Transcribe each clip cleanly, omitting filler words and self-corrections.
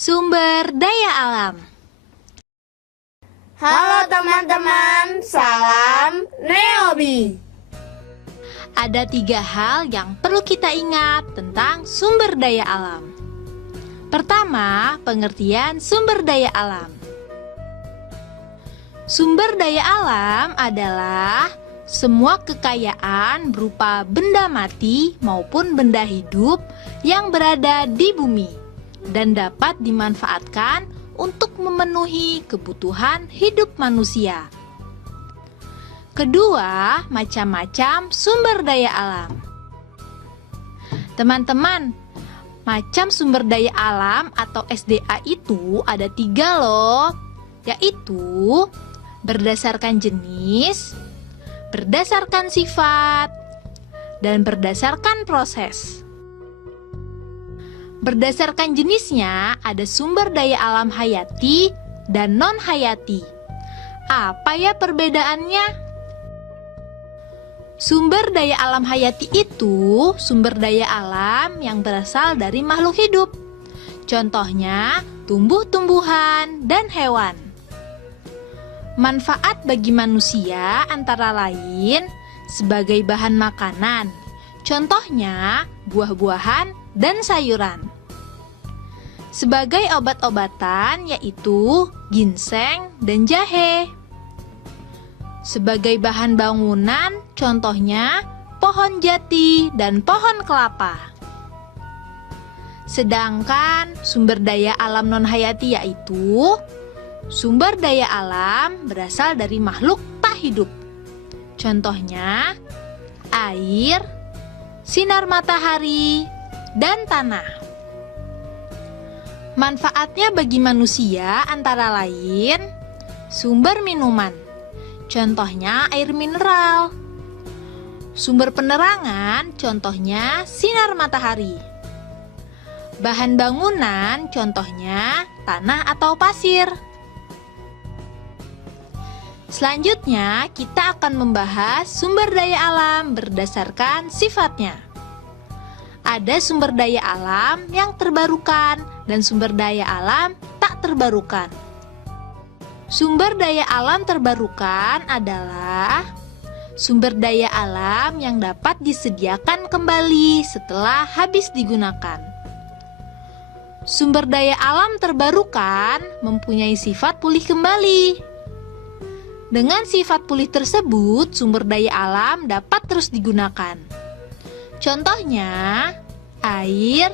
Sumber daya alam. Halo teman-teman, salam Neobi. Ada 3 hal yang perlu kita ingat tentang sumber daya alam. Pertama, pengertian sumber daya alam. Sumber daya alam adalah semua kekayaan berupa benda mati maupun benda hidup yang berada di bumi dan dapat dimanfaatkan untuk memenuhi kebutuhan hidup manusia. Kedua, macam-macam sumber daya alam. Teman-teman, macam sumber daya alam atau SDA itu ada 3 loh, yaitu berdasarkan jenis, berdasarkan sifat, dan berdasarkan proses. Berdasarkan jenisnya ada sumber daya alam hayati dan non-hayati. Apa ya perbedaannya? Sumber daya alam hayati itu sumber daya alam yang berasal dari makhluk hidup. Contohnya tumbuh-tumbuhan dan hewan. Manfaat bagi manusia antara lain sebagai bahan makanan. Contohnya buah-buahan dan sayuran. Sebagai obat-obatan yaitu ginseng dan jahe. Sebagai bahan bangunan contohnya pohon jati dan pohon kelapa. Sedangkan sumber daya alam non-hayati yaitu sumber daya alam berasal dari makhluk tak hidup. Contohnya air, sinar matahari, dan tanah. Manfaatnya bagi manusia antara lain sumber minuman, contohnya air mineral. Sumber penerangan, contohnya sinar matahari. Bahan bangunan, contohnya tanah atau pasir. Selanjutnya, kita akan membahas sumber daya alam berdasarkan sifatnya. Ada sumber daya alam yang terbarukan dan sumber daya alam tak terbarukan. Sumber daya alam terbarukan adalah sumber daya alam yang dapat disediakan kembali setelah habis digunakan. Sumber daya alam terbarukan mempunyai sifat pulih kembali. Dengan sifat pulih tersebut, sumber daya alam dapat terus digunakan. Contohnya, air,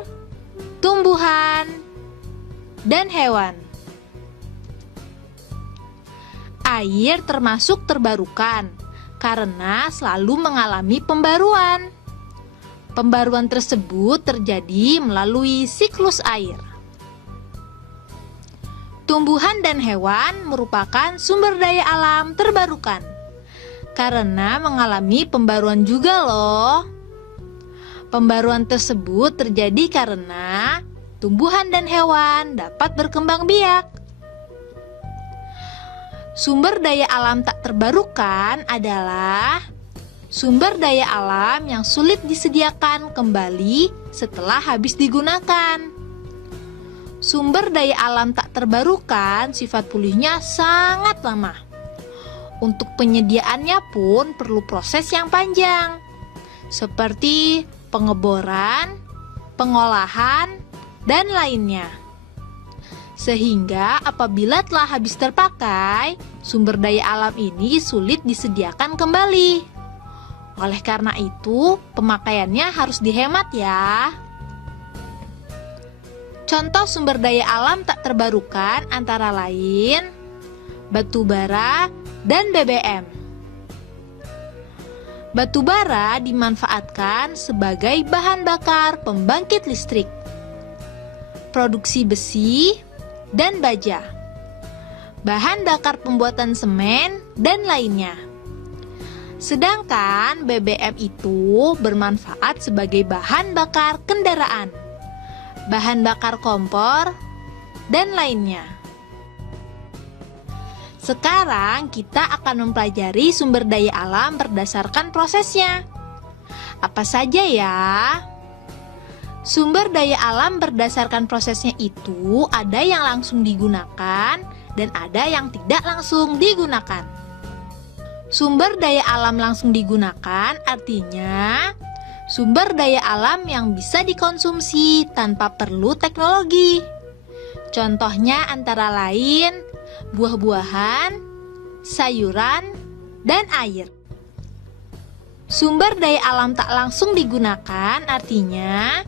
tumbuhan, dan hewan. Air termasuk terbarukan karena selalu mengalami pembaruan. Pembaruan tersebut terjadi melalui siklus air. Tumbuhan dan hewan merupakan sumber daya alam terbarukan karena mengalami pembaruan juga loh. Pembaruan tersebut terjadi karena tumbuhan dan hewan dapat berkembang biak. Sumber daya alam tak terbarukan adalah sumber daya alam yang sulit disediakan kembali setelah habis digunakan. Sumber daya alam tak terbarukan sifat pulihnya sangat lama. Untuk penyediaannya pun perlu proses yang panjang, seperti pengeboran, pengolahan, dan lainnya. Sehingga apabila telah habis terpakai, sumber daya alam ini sulit disediakan kembali. Oleh karena itu, pemakaiannya harus dihemat ya. Contoh sumber daya alam tak terbarukan antara lain batu bara dan BBM. Batu bara dimanfaatkan sebagai bahan bakar pembangkit listrik, produksi besi, dan baja, bahan bakar pembuatan semen, dan lainnya. Sedangkan BBM itu bermanfaat sebagai bahan bakar kendaraan, bahan bakar kompor, dan lainnya. Sekarang kita akan mempelajari sumber daya alam berdasarkan prosesnya. Apa saja ya? Sumber daya alam berdasarkan prosesnya itu ada yang langsung digunakan dan ada yang tidak langsung digunakan. Sumber daya alam langsung digunakan artinya sumber daya alam yang bisa dikonsumsi tanpa perlu teknologi. Contohnya antara lain buah-buahan, sayuran, dan air. Sumber daya alam tak langsung digunakan artinya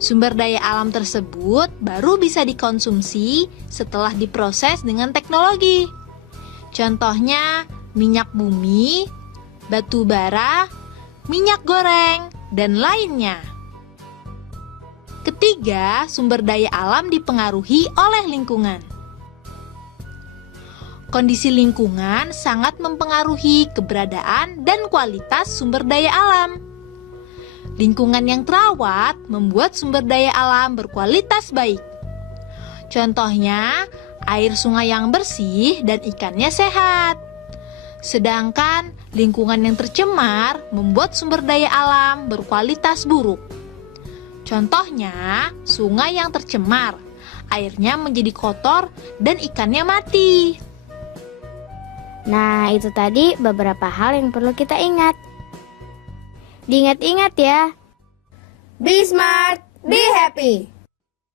sumber daya alam tersebut baru bisa dikonsumsi setelah diproses dengan teknologi. Contohnya minyak bumi, batu bara, minyak goreng, dan lainnya. Ketiga, sumber daya alam dipengaruhi oleh lingkungan. Kondisi lingkungan sangat mempengaruhi keberadaan dan kualitas sumber daya alam. Lingkungan yang terawat membuat sumber daya alam berkualitas baik. Contohnya, air sungai yang bersih dan ikannya sehat. Sedangkan lingkungan yang tercemar membuat sumber daya alam berkualitas buruk. Contohnya, sungai yang tercemar, airnya menjadi kotor dan ikannya mati. Nah, itu tadi beberapa hal yang perlu kita ingat. Diingat-ingat ya. Be smart, be happy.